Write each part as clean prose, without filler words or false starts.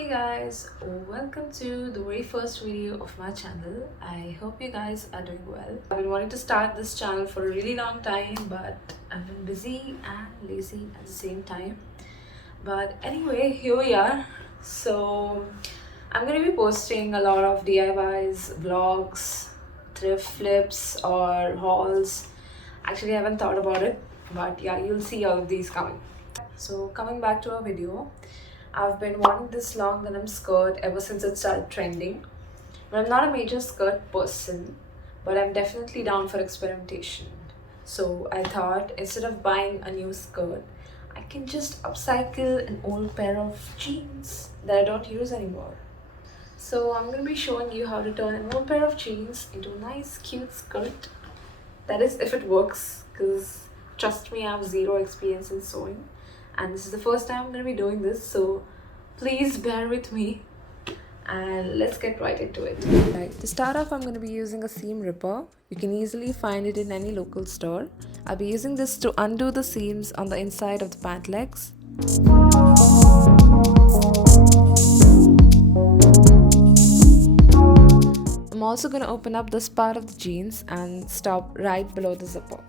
Hey guys, welcome to the very first video of my channel. I hope you guys are doing well. I've been wanting to start this channel for a really long time, but I've been busy and lazy at the same time. But anyway, here we are. So I'm going to be posting a lot of DIYs, vlogs, thrift flips or hauls. Actually, I haven't thought about it, but yeah, you'll see all of these coming. So coming back to our video, I've been wanting this long denim skirt ever since it started trending. But I'm not a major skirt person, but I'm definitely down for experimentation. So I thought instead of buying a new skirt, I can just upcycle an old pair of jeans that I don't use anymore. So I'm going to be showing you how to turn an old pair of jeans into a nice cute skirt. That is if it works, because trust me, I have zero experience in sewing. And this is the first time I'm going to be doing this, so please bear with me and let's get right into it. Right, to start off, I'm going to be using a seam ripper. You can easily find it in any local store. I'll be using this to undo the seams on the inside of the pant legs. I'm also going to open up this part of the jeans and stop right below the zipper.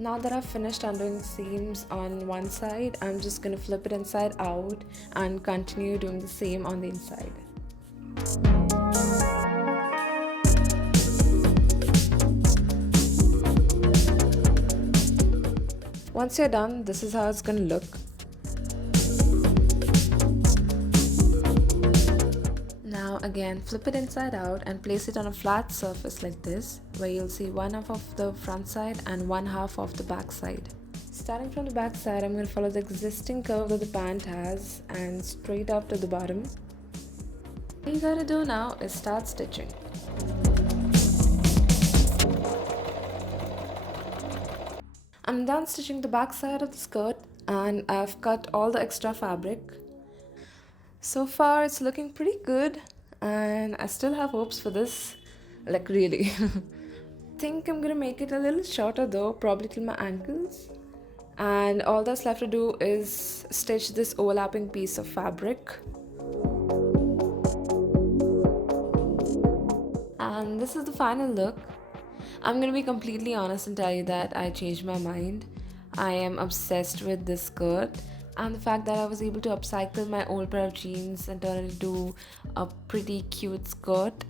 Now that I've finished undoing the seams on one side, I'm just going to flip it inside out and continue doing the same on the inside. Once you're done, this is how it's going to look. Now again, flip it inside out and place it on a flat surface like this, where you'll see one half of the front side and one half of the back side. Starting from the back side, I'm going to follow the existing curve that the pant has and straight up to the bottom. What you gotta do now is start stitching. I'm done stitching the back side of the skirt and I've cut all the extra fabric. So far it's looking pretty good and I still have hopes for this, like really. I think I'm gonna make it a little shorter though, probably till my ankles. And all that's left to do is stitch this overlapping piece of fabric. And this is the final look. I'm gonna be completely honest and tell you that I changed my mind. I am obsessed with this skirt. And the fact that I was able to upcycle my old pair of jeans and turn it into a pretty cute skirt,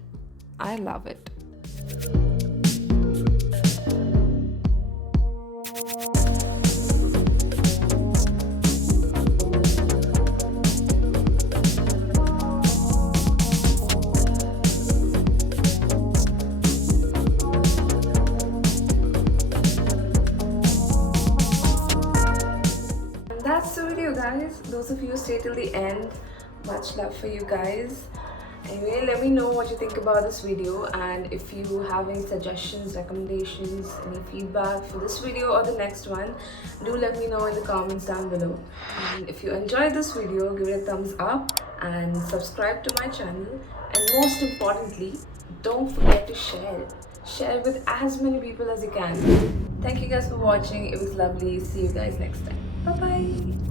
I love it. That's the video, guys. Those of you who stay till the end, much love for you guys. Anyway, let me know what you think about this video, and if you have any suggestions, recommendations, any feedback for this video or the next one, do let me know in the comments down below. And if you enjoyed this video, give it a thumbs up and subscribe to my channel, and most importantly, don't forget to share it. Share it with as many people as you can. Thank you guys for watching. It was lovely. See you guys next time. Bye bye.